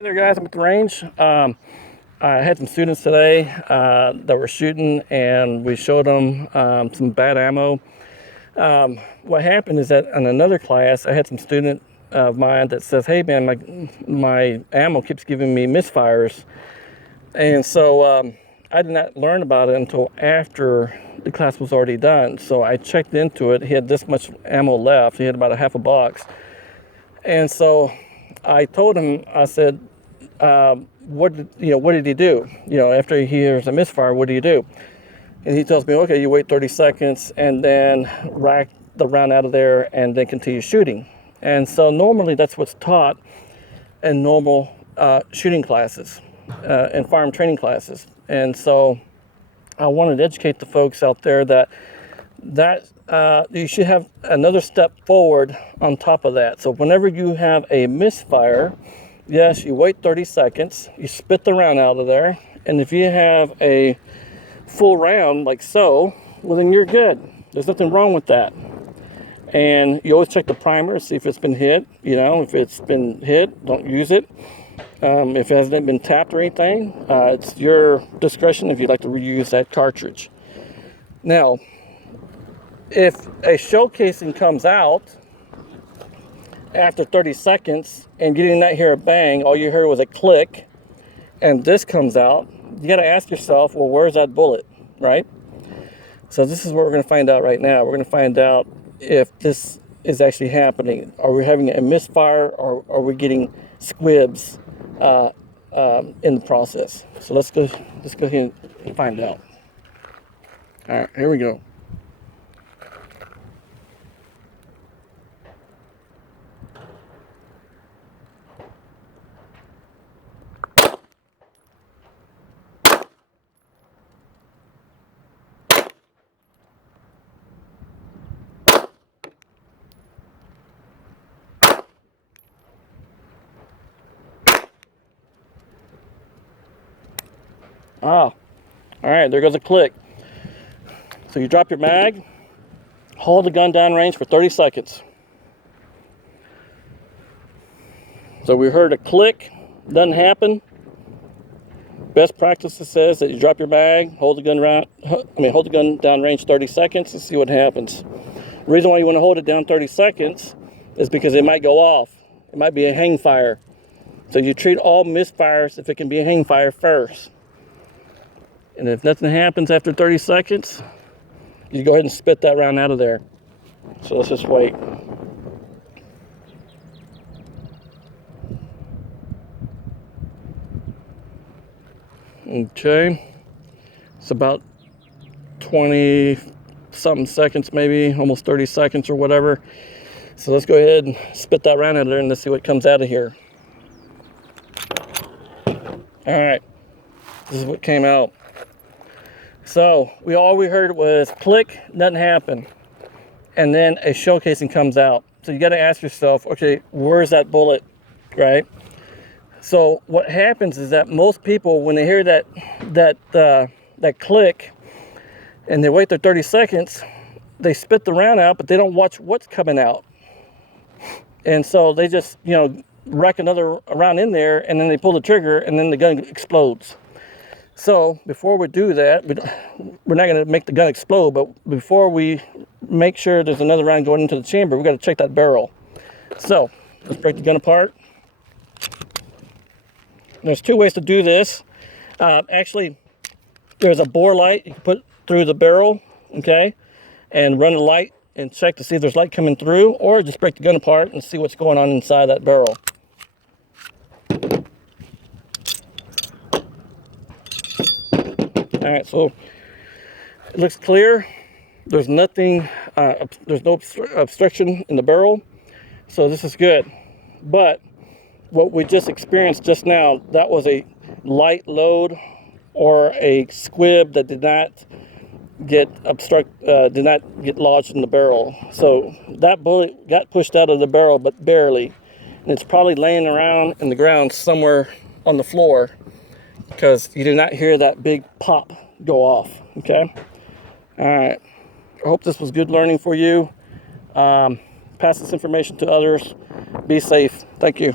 Hey there guys, I'm at the range. I had some students today that were shooting, and we showed them some bad ammo. What happened is that in another class, I had some student of mine that says, hey man, my ammo keeps giving me misfires. And so I did not learn about it until after the class was already done. So I checked into it. He had this much ammo left. He had about a half a box. And so I told him, I said, what did he do? After he hears a misfire, what do you do? And he tells me, okay, you wait 30 seconds and then rack the round out of there and then continue shooting. And so normally that's what's taught in normal shooting classes and firearm training classes. And so I wanted to educate the folks out there that you should have another step forward on top of that. So whenever you have a misfire, yes, you wait 30 seconds, you spit the round out of there, and if you have a full round like so, well then you're good. There's nothing wrong with that. And you always check the primer, see if it's been hit. If it's been hit, don't use it. If it hasn't been tapped or anything, it's your discretion if you'd like to reuse that cartridge. Now, if a shell casing comes out after 30 seconds and you did not hear a bang, all you heard was a click, and this comes out, you got to ask yourself, well, where's that bullet, right? So this is what we're going to find out right now. We're going to find out if this is actually happening. Are we having a misfire, or are we getting squibs in the process? So let's go ahead and find out. All right, here we go. All right, there goes a click. So you drop your mag, hold the gun downrange for 30 seconds. So we heard a click, doesn't happen. Best practice says that you drop your mag, hold the gun downrange 30 seconds and see what happens. The reason why you want to hold it down 30 seconds is because it might go off. It might be a hangfire. So you treat all misfires if it can be a hangfire first. And if nothing happens after 30 seconds, you go ahead and spit that round out of there. So let's just wait. Okay. It's about 20 something seconds, maybe almost 30 seconds or whatever. So let's go ahead and spit that round out of there and let's see what comes out of here. All right. This is what came out. So all we heard was click, nothing happened, and then a shell casing comes out. So you got to ask yourself, okay, where's that bullet, right? So what happens is that most people, when they hear that click, and they wait their 30 seconds, they spit the round out, but they don't watch what's coming out, and so they just rack another round in there, and then they pull the trigger, and then the gun explodes. So before we do that, we're not going to make the gun explode, but before we make sure there's another round going into the chamber, we got to check that barrel. So let's break the gun apart. There's two ways to do this. Actually, there's a bore light you can put through the barrel, okay, and run the light and check to see if there's light coming through, or just break the gun apart and see what's going on inside that barrel. All right, so it looks clear. There's nothing, there's no obstruction in the barrel, so this is good. But what we just experienced just now, that was a light load or a squib that did not get lodged in the barrel. So that bullet got pushed out of the barrel, but barely, and it's probably laying around in the ground somewhere on the floor, because you did not hear that big pop go off, okay? All right, I hope this was good learning for you. Pass this information to others. Be safe. Thank you.